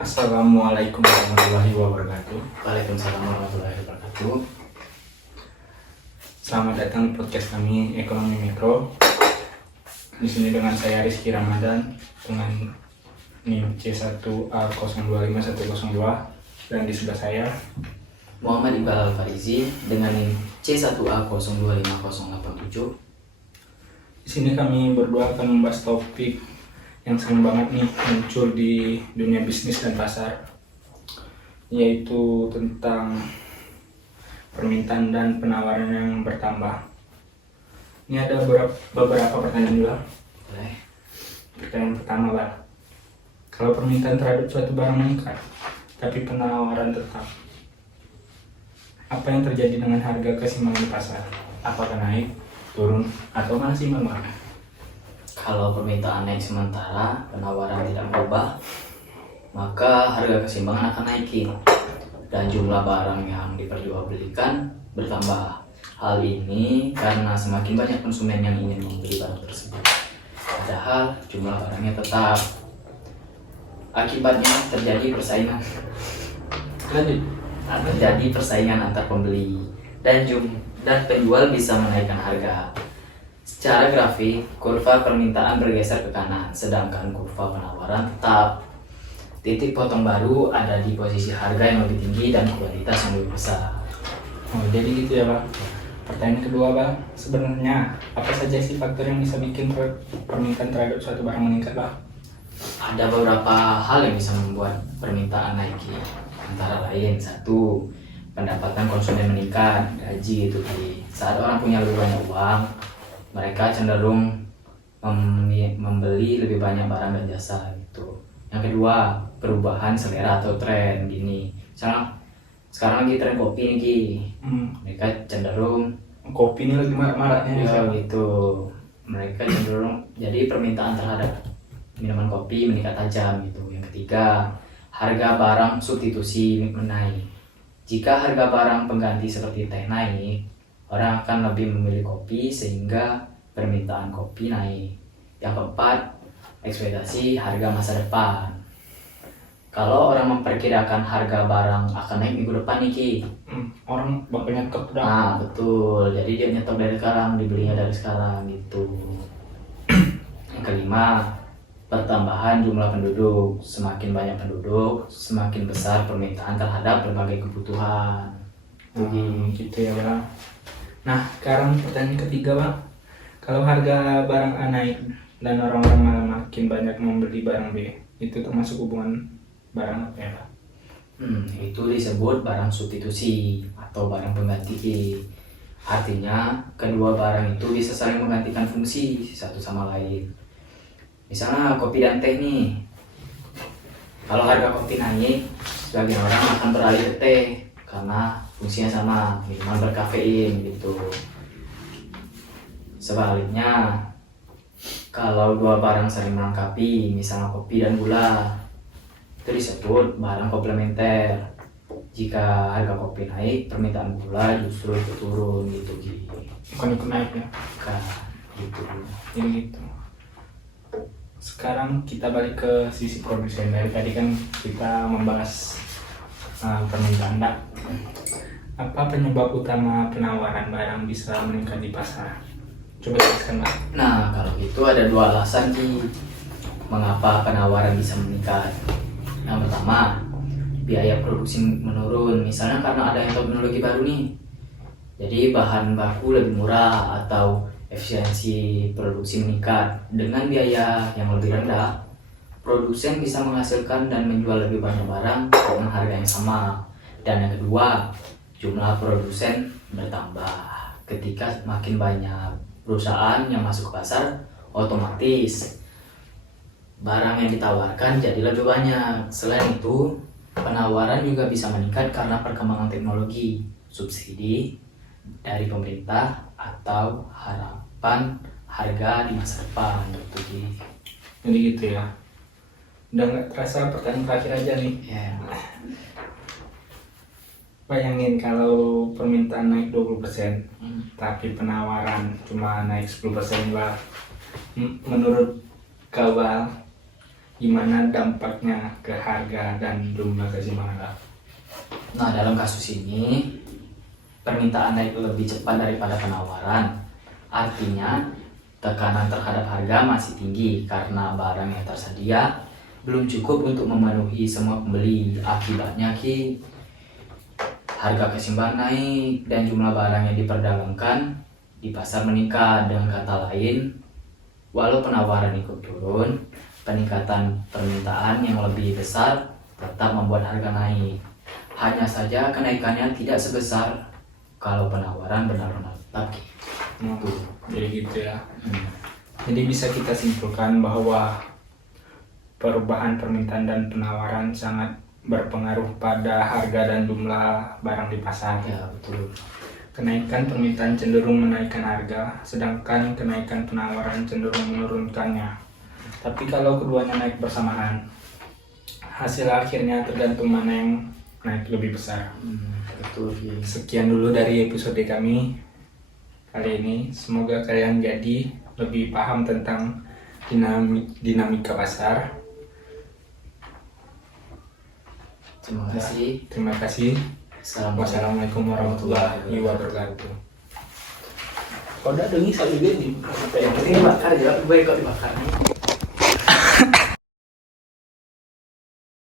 Assalamualaikum warahmatullahi wabarakatuh. Waalaikumsalam warahmatullahi wabarakatuh. Selamat datang di podcast kami Ekonomi Mikro. Di sini dengan saya Rizky Ramadan dengan NIM C1A025102 dan di sebelah saya Muhammad Iqbal Al-Farizi dengan NIM C1A025087. Di sini kami berdua akan membahas topik yang sering banget nih muncul di dunia bisnis dan pasar, yaitu tentang permintaan dan penawaran yang bertambah. Ini ada beberapa pertanyaan juga. Boleh. Pertanyaan pertama, Bang. Kalau permintaan terhadap suatu barang meningkat, tapi penawaran tetap, apa yang terjadi dengan harga keseimbangan di pasar? Apakah naik, turun, atau malah seimbang, Bang? Kalau permintaan naik sementara, penawaran tidak berubah, maka harga keseimbangan akan naik dan jumlah barang yang diperjualbelikan bertambah. Hal ini karena semakin banyak konsumen yang ingin membeli barang tersebut, padahal jumlah barangnya tetap. Akibatnya terjadi persaingan. Terjadi persaingan antar pembeli dan penjual bisa menaikkan harga. Secara grafik, kurva permintaan bergeser ke kanan, sedangkan kurva penawaran tetap. Titik potong baru ada di posisi harga yang lebih tinggi dan kualitas yang lebih besar. Oh, jadi gitu ya, Bang. Pertanyaan kedua, Bang. Sebenarnya apa saja sih faktor yang bisa bikin permintaan terhadap suatu barang meningkat, Bang? Ada beberapa hal yang bisa membuat permintaan naik, antara lain: satu, pendapatan konsumen meningkat, gaji itu tadi. Saat orang punya lebih banyak uang, mereka cenderung membeli lebih banyak barang dan jasa gitu. Yang kedua, perubahan selera atau tren gini. Sekarang lagi tren kopi nih, mereka cenderung kopi ini lagi marak-maraknya ya gitu. Mereka cenderung jadi permintaan terhadap minuman kopi meningkat tajam gitu. Yang ketiga, harga barang substitusi menaik. Jika harga barang pengganti seperti teh naik, orang akan lebih memilih kopi sehingga permintaan kopi naik. Yang keempat, ekspektasi harga masa depan. Kalau orang memperkirakan harga barang akan naik minggu depan nih, orang bakal nyetok dah. Nah betul, jadi dia nyetok dari sekarang, dibelinya dari sekarang gitu. Yang kelima, pertambahan jumlah penduduk. Semakin banyak penduduk, semakin besar permintaan terhadap berbagai kebutuhan. Gitu ya, Bang. Nah, sekarang pertanyaan ketiga, Bang. Kalau harga barang A naik dan orang-orang malah makin banyak membeli barang B, itu termasuk hubungan barang apa ya, Bang? Itu disebut barang substitusi atau barang pengganti. Artinya kedua barang itu bisa saling menggantikan fungsi satu sama lain. Misalnya kopi dan teh nih. Kalau harga kopi naik, sebagian orang akan beralih ke teh karena fungsinya sama, minuman berkafein gitu. Sebaliknya, kalau dua barang saling melengkapi, misalnya kopi dan gula, itu disebut barang komplementer. Jika harga kopi naik, permintaan gula justru ikut turun gitu. Bukan ikut naik ya? Bukan, gitu. Jadi gitu. Sekarang kita balik ke sisi produsen. Dari tadi kan kita membahas permintaan. Apa penyebab utama penawaran barang bisa meningkat di pasar? Coba jelaskan, Bang. Nah, kalau itu ada dua alasan mengapa penawaran bisa meningkat. Yang pertama, biaya produksi menurun, misalnya karena ada teknologi baru nih. Jadi bahan baku lebih murah atau efisiensi produksi meningkat. Dengan biaya yang lebih rendah, produsen bisa menghasilkan dan menjual lebih banyak barang dengan harga yang sama. Dan yang kedua, jumlah produsen bertambah. Ketika makin banyak perusahaan yang masuk ke pasar, otomatis barang yang ditawarkan jadi lebih banyak. Selain itu, penawaran juga bisa meningkat karena perkembangan teknologi, subsidi dari pemerintah, atau harapan harga di masa depan gitu. Jadi gitu ya. Udah nggak terasa, pertanyaan terakhir aja nih. Bayangin kalau permintaan naik 20%, tapi penawaran cuma naik 10%, Bang. Menurut kau, Bang, gimana dampaknya ke harga dan jumlah kesimbangan. Nah, dalam kasus ini permintaan naik lebih cepat daripada penawaran. Artinya tekanan terhadap harga masih tinggi karena barang yang tersedia belum cukup untuk memenuhi semua pembeli. Akibatnya harga keseimbangan naik dan jumlah barang yang diperdagangkan di pasar meningkat. Dengan kata lain, walau penawaran ikut turun, peningkatan permintaan yang lebih besar tetap membuat harga naik. Hanya saja kenaikannya tidak sebesar kalau penawaran benar-benar tetap. Jadi gitu ya. Jadi bisa kita simpulkan bahwa perubahan permintaan dan penawaran sangat berpengaruh pada harga dan jumlah barang di pasar. Ya, betul. Kenaikan permintaan cenderung menaikkan harga, sedangkan kenaikan penawaran cenderung menurunkannya. Tapi kalau keduanya naik bersamaan, hasil akhirnya tergantung mana yang naik lebih besar. Betul. Sekian dulu dari episode kami kali ini. Semoga kalian jadi lebih paham tentang dinamika pasar. Terima kasih. Wassalamualaikum warahmatullahi wabarakatuh. Kau udah dengi saya juga nih. Ini bakar ya, gue kok dibakar nih.